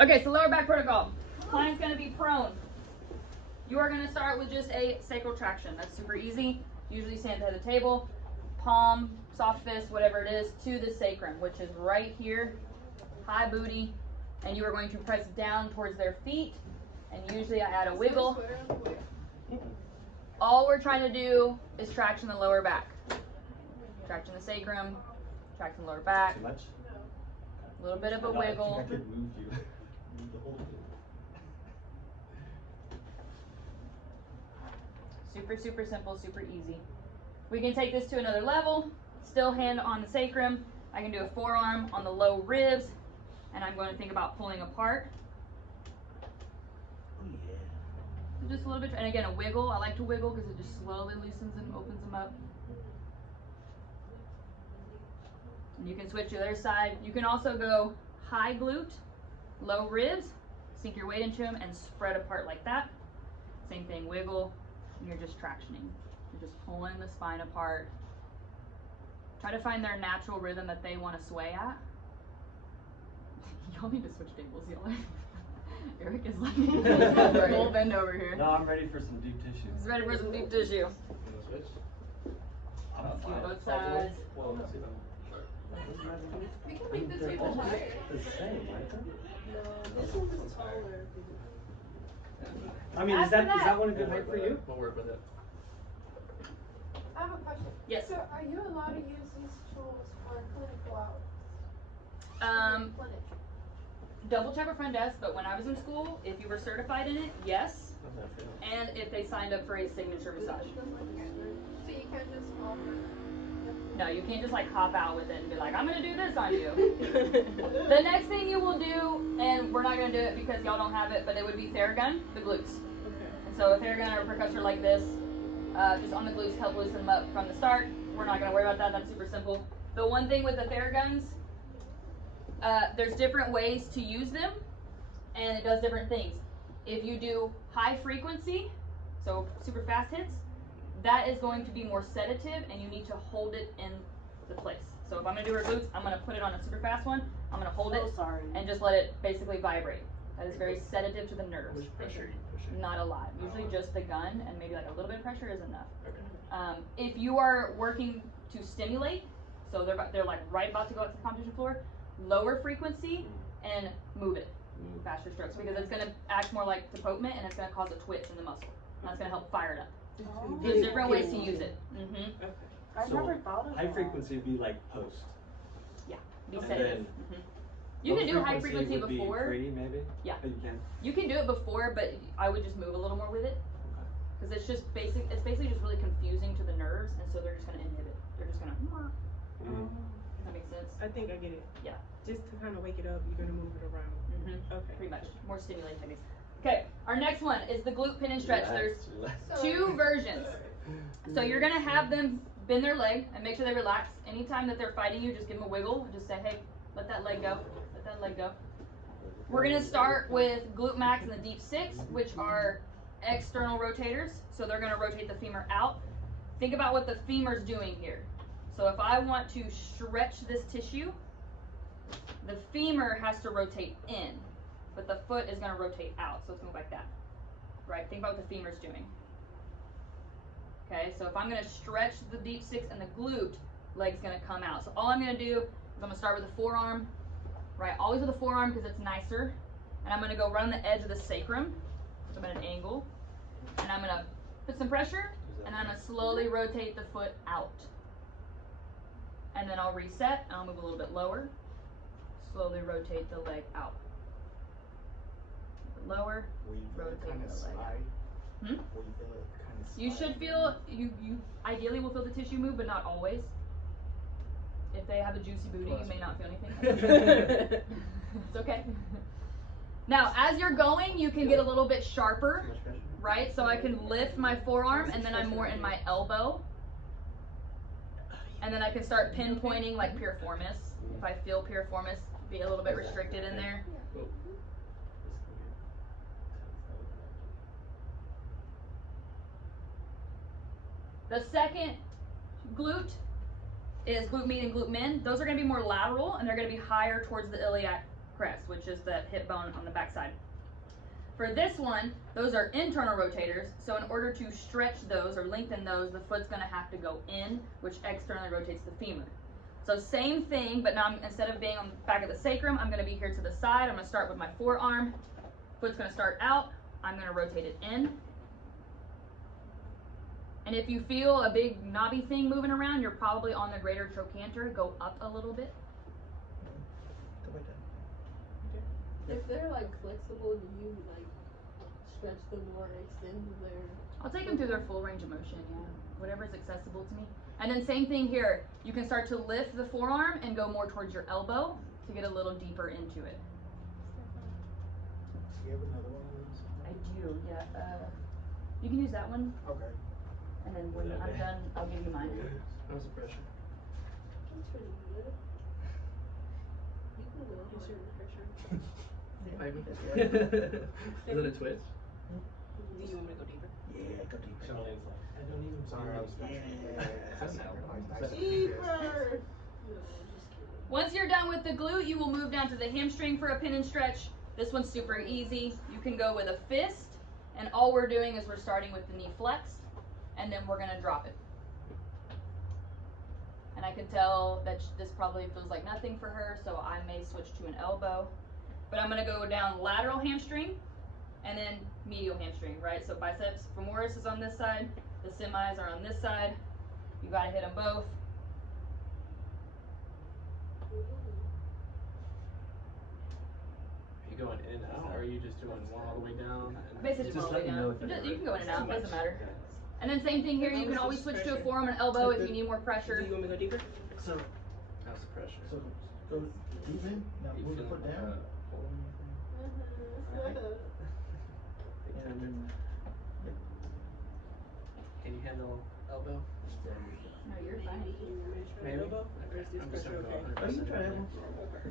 Okay, so lower back protocol. Client's gonna be prone. You are gonna start with just a sacral traction. That's super easy. Usually stand at the table, palm, soft fist, whatever it is, to the sacrum, which is right here, high booty, and you are going to press down towards their feet, and usually I add a wiggle. All we're trying to do is traction the lower back. Traction the sacrum, traction the lower back. Too much? A little bit of a wiggle. I could move you. Move the whole thing. Super, super simple, super easy. We can take this to another level. Still hand on the sacrum. I can do a forearm on the low ribs, and I'm going to think about pulling apart. Oh yeah. So just a little bit, and again, a wiggle. I like to wiggle because it just slowly loosens and opens them up. And you can switch to the other side. You can also go high glute, low ribs, sink your weight into them and spread apart like that. Same thing, wiggle, and you're just tractioning. You're just pulling the spine apart. Try to find their natural rhythm that they want to sway at. Y'all need to switch tables, y'all. Eric is like full bend over here. No, I'm ready for some deep tissue. He's ready for some deep tissue. I'm fine. Both sides. We can make the table higher. The same, right? No, this one is taller. I mean, is that one a good height for you? We'll work with it. I have a question. Yes. So are you allowed to use these tools for clinical hours? Clinic. Double check with front desk, but when I was in school, if you were certified in it, yes. And if they signed up for a signature massage. So you can't just offer. No, you can't just like hop out with it and be like, I'm gonna do this on you. The next thing you will do, and we're not gonna do it because y'all don't have it, but it would be Theragun, the glutes. Okay. And so a Theragun or a percussor like this, just on the glutes, help loosen them up from the start. We're not gonna worry about that, that's super simple. The one thing with the Theraguns, there's different ways to use them, and it does different things. If you do high frequency, so super fast hits, that is going to be more sedative, and you need to hold it in the place. So if I'm gonna do her glutes, I'm gonna put it on a super fast one. I'm gonna hold it and just let it basically vibrate. That is very sedative to the nerves. How much pressure are you pushing? Not a lot. Usually just the gun and maybe like a little bit of pressure is enough. Okay. If you are working to stimulate, so they're like right about to go out to the competition floor, lower frequency and move it, faster strokes, because it's gonna act more like depotement and it's gonna cause a twitch in the muscle. And that's gonna help fire it up. There's different ways to use it. Okay. I never thought of high that. frequency would be like post. Yeah, be And sedative. then You can low do high frequency would be before. 3 maybe? Yeah. But you can. You can do it before, but I would just move a little more with it. Because it's just basic. It's basically just really confusing to the nerves, and so they're just gonna inhibit. They're just gonna. Mm. Does that make sense? I think I get it. Yeah. Just to kind of wake it up, you're gonna move it around. Okay. Pretty much. More stimulating techniques. Okay. Our next one is the glute pin and stretch. There's Relax. two versions. So you're gonna have them bend their leg and make sure they relax. Anytime that they're fighting you, just give them a wiggle and just say, hey, let that leg go. Let that leg go. We're gonna start with glute max and the deep six, which are external rotators. So they're gonna rotate the femur out. Think about what the femur's doing here. So if I want to stretch this tissue, the femur has to rotate in, but the foot is gonna rotate out. So it's gonna move like that, right? Think about what the femur's doing. Okay, so if I'm gonna stretch the deep six and the glute, leg's gonna come out. So all I'm gonna do is I'm gonna start with the forearm, right? Always with the forearm because it's nicer. And I'm gonna go right on the edge of the sacrum, so I'm at an angle. And I'm gonna put some pressure, and I'm gonna slowly rotate the foot out. And then I'll reset, and I'll move a little bit lower. Slowly rotate the leg out. Lower, rotate the leg out. Hmm? You should feel, you ideally will feel the tissue move, but not always. If they have a juicy booty, you may not feel anything. It's okay. Now, as you're going, you can get a little bit sharper, right? So I can lift my forearm, and then I'm more in my elbow. And then I can start pinpointing like piriformis. If I feel piriformis be a little bit restricted in there. The second glute is glute med and glute min. Those are going to be more lateral, and they're going to be higher towards the iliac crest, which is the hip bone on the back side. For this one, those are internal rotators, so in order to stretch those or lengthen those, the foot's gonna have to go in, which externally rotates the femur. So same thing, but now instead of being on the back of the sacrum, I'm gonna be here to the side. I'm gonna start with my forearm. Foot's gonna start out. I'm gonna rotate it in. And if you feel a big knobby thing moving around, you're probably on the greater trochanter. Go up a little bit. If they're like flexible, do you like stretch them or extend their? I'll take them through their full range of motion, yeah. Whatever's accessible to me. And then same thing here. You can start to lift the forearm and go more towards your elbow to get a little deeper into it. Do you have another one of these? I do, yeah. You can use that one, Okay. and then when I'm done, I'll give you mine. How's the pressure? That's pretty good. You can go What's your harder. pressure? Is it a twitch? Do you want me to go deeper? Yeah, go deeper. Charlene's like, I don't even. Sorry, I was Deeper. No, just kidding. Once you're done with the glute, you will move down to the hamstring for a pin and stretch. This one's super easy. You can go with a fist, and all we're doing is we're starting with the knee flexed, and then we're gonna drop it. And I can tell that this probably feels like nothing for her, so I may switch to an elbow. But I'm gonna go down lateral hamstring, and then medial hamstring, right? So biceps femoris is on this side, the semis are on this side. You gotta hit them both. Are you going in and out, or are you just doing one all the way down? And Basically just all the way let me down. know if it You can go in and hurts out, too doesn't much. matter. Okay. And then same thing here, you can always switch to a forearm and elbow if you need more Do pressure. you want me to go deeper? So, How's the pressure? so go deep in, now You move the feeling foot like down. a pull or anything? Alright. And then, Can you handle elbow? there we go. No, you're Maybe. fine. You want me to try Maybe. elbow? Or is this I'm just pressure gonna go okay? 100% Oh, you try over. elbow. Okay.